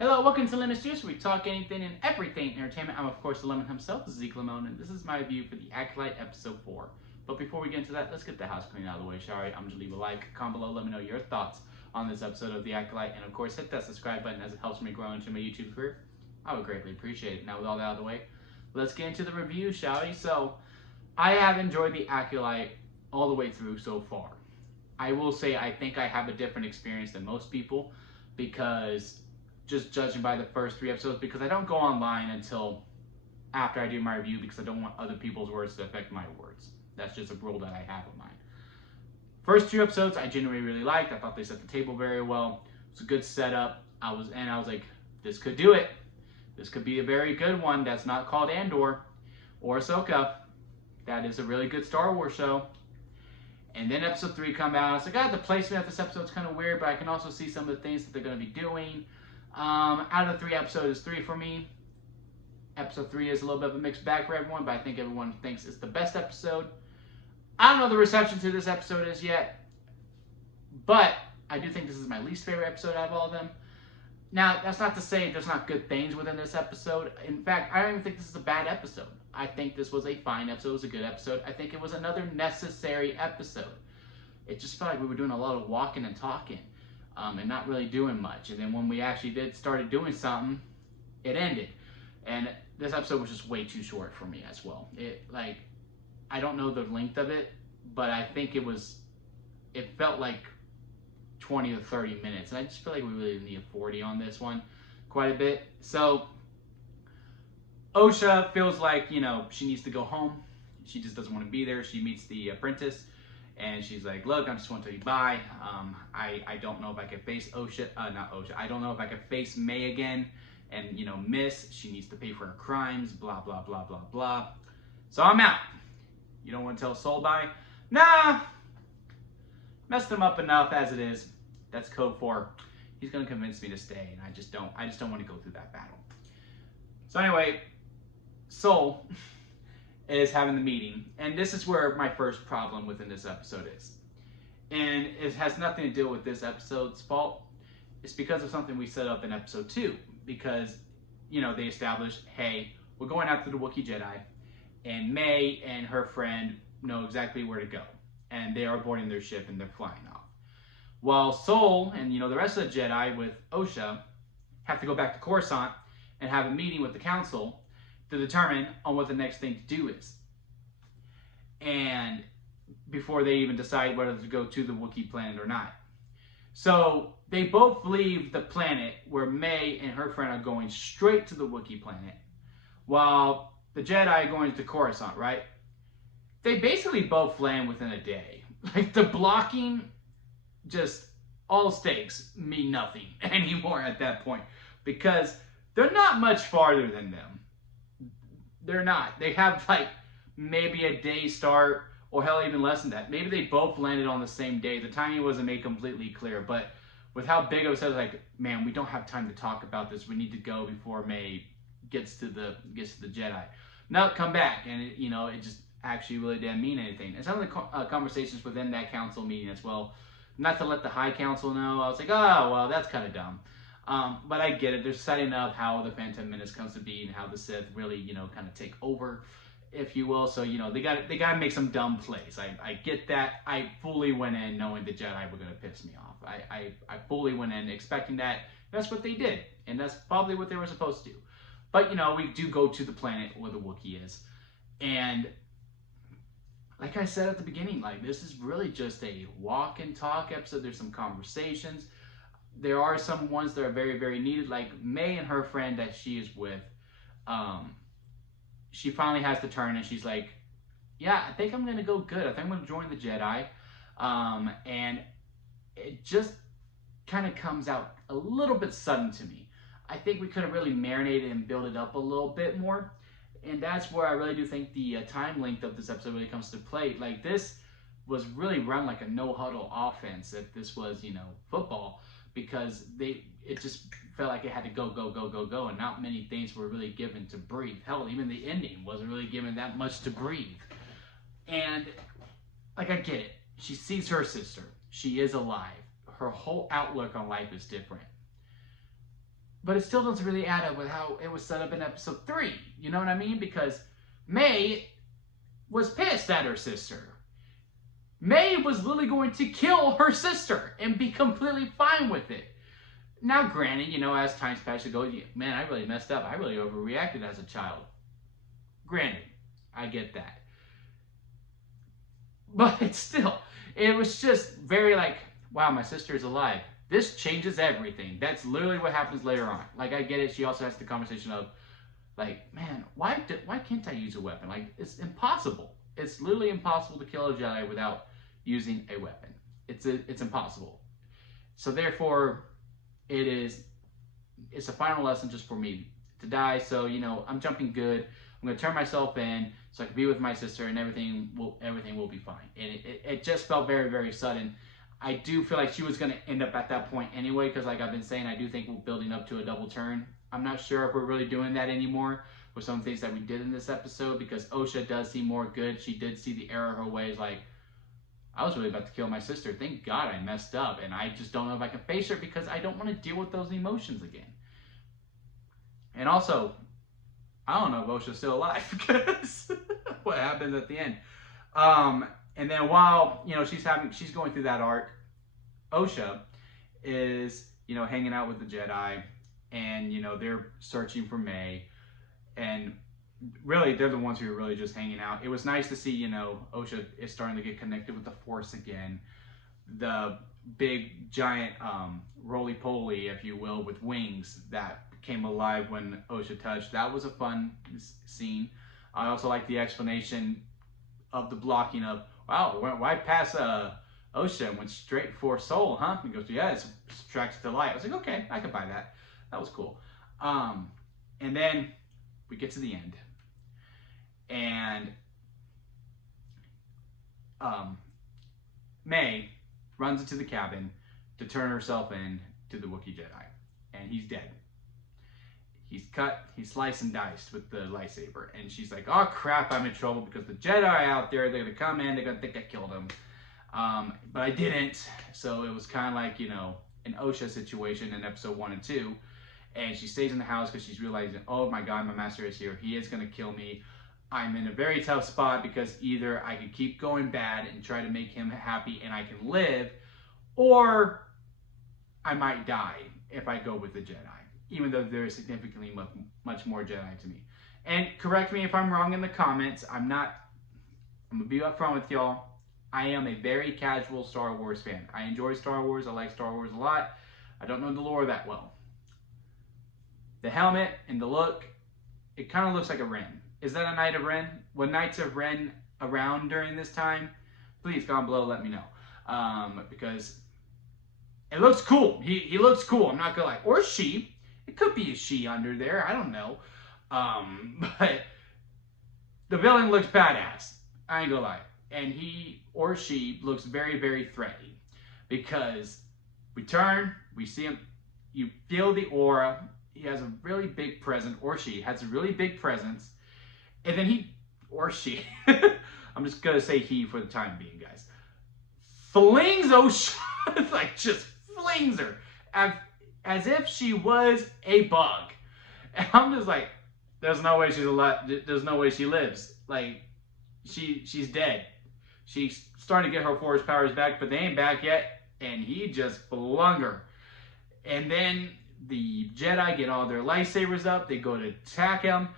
Hello, welcome to Lemon Juice, where we talk anything and everything entertainment. I'm, of course, the Lemon himself, Zeke Lemon, and this is my review for the Acolyte Episode 4. But before we get into that, let's get the house clean out of the way, shall we? I'm going to leave a like, comment below, let me know your thoughts on this episode of the Acolyte, and of course, hit that subscribe button as it helps me grow into my YouTube career. I would greatly appreciate it. Now, with all that out of the way, let's get into the review, shall we? So, I have enjoyed the Acolyte all the way through so far. I will say I think I have a different experience than most people because just judging by the first 3 episodes, because I don't go online until after I do my review because I don't want other people's words to affect my words. That's just a rule that I have of mine. First 2 episodes I genuinely really liked. I thought they set the table very well. It was a good setup. I was like, this could do it. This could be a very good one that's not called Andor or Ahsoka. That is a really good Star Wars show. And then episode 3 come out. I was like, the placement of this episode's kind of weird, but I can also see some of the things that they're going to be doing. Out of the 3 episodes, 3 for me. Episode 3 is a little bit of a mixed bag for everyone, but I think everyone thinks it's the best episode. I don't know the reception to this episode is yet, but I do think this is my least favorite episode out of all of them. Now, that's not to say there's not good things within this episode. In fact, I don't even think this is a bad episode. I think this was a fine episode. It was a good episode. I think it was another necessary episode. It just felt like we were doing a lot of walking and talking and not really doing much. And then when we actually started doing something, it ended. And this episode was just way too short for me as well. I don't know the length of it, but I think it felt like 20 to 30 minutes. And I just feel like we really need a 40 on this one quite a bit. So Osha feels like, she needs to go home. She just doesn't want to be there. She meets the apprentice and she's like, look, I just want to tell you bye. I don't know if I can face I don't know if I can face May again. And, Miss, she needs to pay for her crimes, blah, blah, blah, blah, blah. So I'm out. You don't want to tell Soul bye? Nah. Messed him up enough as it is. That's code for he's going to convince me to stay, and I just don't want to go through that battle. So anyway, Soul is having the meeting, and this is where my first problem within this episode is. And it has nothing to do with this episode's fault. It's because of something we set up in episode 2, because, they established, hey, we're going after the Wookiee Jedi, and May and her friend know exactly where to go, and they are boarding their ship and they're flying off. While Soul and, the rest of the Jedi with Osha have to go back to Coruscant and have a meeting with the Council to determine on what the next thing to do is. And before they even decide whether to go to the Wookiee planet or not. So they both leave the planet where May and her friend are going straight to the Wookiee planet, while the Jedi are going to Coruscant, right? They basically both land within a day. Like, the blocking, just all stakes mean nothing anymore at that point, because they're not much farther than them. They're not. They have maybe a day start, or hell, even less than that. Maybe they both landed on the same day. The timing wasn't made completely clear, but with how big it was, I was like, man, we don't have time to talk about this. We need to go before May gets to the Jedi. No, come back, and it just actually really didn't mean anything. And some of the conversations within that council meeting as well, not to let the High Council know, I was like, oh, well, that's kind of dumb. But I get it. They're setting up how the Phantom Menace comes to be and how the Sith really, kind of take over, if you will. So, they got to make some dumb plays. I get that. I fully went in knowing the Jedi were going to piss me off. I fully went in expecting that. That's what they did. And that's probably what they were supposed to do. But, we do go to the planet where the Wookiee is. And like I said at the beginning, this is really just a walk and talk episode. There's some conversations. There are some ones that are very, very needed. Like May and her friend that she is with, she finally has to turn and she's like, yeah, I think I'm going to go good. I think I'm going to join the Jedi. And it just kind of comes out a little bit sudden to me. I think we could have really marinated and built it up a little bit more. And that's where I really do think the time length of this episode really comes to play. Like, this was really run like a no-huddle offense if this was, football. Because it just felt like it had to go, go, go, go, go. And not many things were really given to breathe. Hell, even the ending wasn't really given that much to breathe. And, I get it. She sees her sister. She is alive. Her whole outlook on life is different. but it still doesn't really add up with how it was set up in episode 3. You know what I mean? Because May was pissed at her sister. May was literally going to kill her sister and be completely fine with it. Now, granted, you know, as time's passed, you go, man, I really messed up. I really overreacted as a child. Granted, I get that. But still, it was just very like, wow, my sister's alive. This changes everything. That's literally what happens later on. Like, I get it. She also has the conversation of, like, man, why can't I use a weapon? Like, it's impossible. It's literally impossible to kill a Jedi without using a weapon. It's impossible. So therefore, it's a final lesson just for me to die. So, you know, I'm jumping good. I'm going to turn myself in so I can be with my sister, and everything will be fine. And it just felt very, very sudden. I do feel like she was going to end up at that point anyway, because like I've been saying, I do think we're building up to a double turn. I'm not sure if we're really doing that anymore with some things that we did in this episode, because Osha does seem more good. She did see the error of her ways, like, I was really about to kill my sister. Thank God I messed up, and I just don't know if I can face her because I don't want to deal with those emotions again. And also, I don't know if Osha's still alive because what happens at the end. And then while, you know, she's going through that arc, Osha is, you know, hanging out with the Jedi, and, you know, they're searching for May, and really they're the ones who are really just hanging out. It was nice to see, you know, Osha is starting to get connected with the Force again. The big giant roly-poly, if you will, with wings that came alive when Osha touched. That was a fun scene. I also like the explanation of the blocking of, wow, why pass Osha and went straight for Soul, huh? He goes, yeah, it's attracted to light. I was like, okay, I can buy that. That was cool. And then we get to the end. And May runs into the cabin to turn herself in to the Wookiee Jedi. And he's dead. He's cut, he's sliced and diced with the lightsaber. And she's like, oh crap, I'm in trouble because the Jedi out there, they're going to come in, they're going to think I killed him. But I didn't. So it was kind of like, you know, an Osha situation in episode 1 and 2. And she stays in the house because she's realizing, oh my God, my master is here. He is going to kill me. I'm in a very tough spot because either I can keep going bad and try to make him happy and I can live, or I might die if I go with the Jedi, even though there is significantly much more Jedi to me. And correct me if I'm wrong in the comments. I'm going to be upfront with y'all. I am a very casual Star Wars fan. I enjoy Star Wars. I like Star Wars a lot. I don't know the lore that well. The helmet and the look, it kind of looks like a Ren. Is that a Knight of Ren? Were Knights of Ren around during this time? Please, comment below, let me know. Because it looks cool. He looks cool, I'm not going to lie. Or she. It could be a she under there. I don't know. But the villain looks badass. I ain't going to lie. And he or she looks very, very threatening. Because we turn, we see him, you feel the aura. He has a really big presence, or she has a really big presence. And then he, or she, I'm just going to say he for the time being, guys, flings Osha, like just flings her, as if she was a bug. And I'm just like, there's no way she's alive, there's no way she lives. Like, she's dead. She's starting to get her Force powers back, but they ain't back yet. And he just flung her. And then the Jedi get all their lightsabers up, they go to attack him.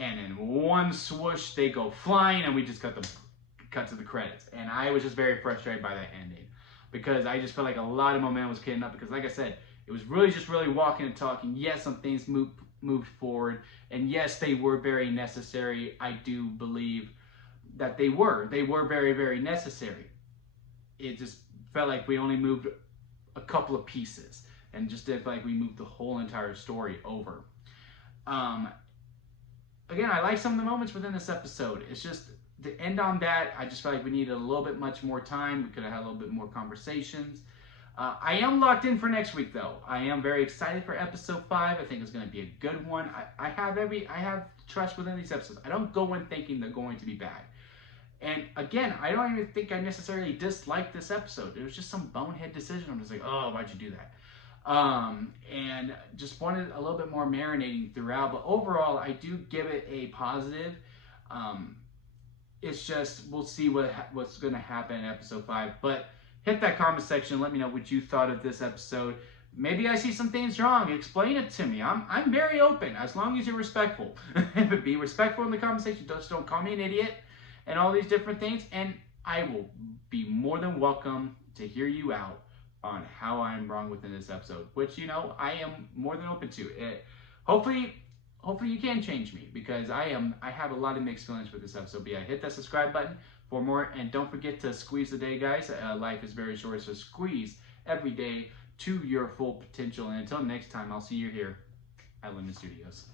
And in one swoosh, they go flying, and we just cut to the credits. And I was just very frustrated by that ending, because I just felt like a lot of momentum was getting up. Because, like I said, it was really just walking and talking. Yes, some things moved forward, and yes, they were very necessary. I do believe that they were very, very necessary. It just felt like we only moved a couple of pieces, and just didn't feel like we moved the whole entire story over. Again, I like some of the moments within this episode. It's just, the end on that, I just felt like we needed a little bit much more time. We could have had a little bit more conversations. I am locked in for next week, though. I am very excited for episode 5. I think it's going to be a good one. I have trust within these episodes. I don't go in thinking they're going to be bad. And again, I don't even think I necessarily disliked this episode. It was just some bonehead decision. I'm just like, oh, why'd you do that? And just wanted a little bit more marinating throughout. But overall, I do give it a positive. It's just, we'll see what's going to happen in episode 5. But hit that comment section. Let me know what you thought of this episode. Maybe I see some things wrong. Explain it to me. I'm very open, as long as you're respectful. But be respectful in the comment section. Just don't call me an idiot and all these different things. And I will be more than welcome to hear you out on how I'm wrong within this episode, which, you know, I am more than open to. Hopefully you can change me, because I have a lot of mixed feelings with this episode. But yeah, hit that subscribe button for more, and don't forget to squeeze the day, guys. Life is very short, so squeeze every day to your full potential. And until next time, I'll see you here at Lemon Studios.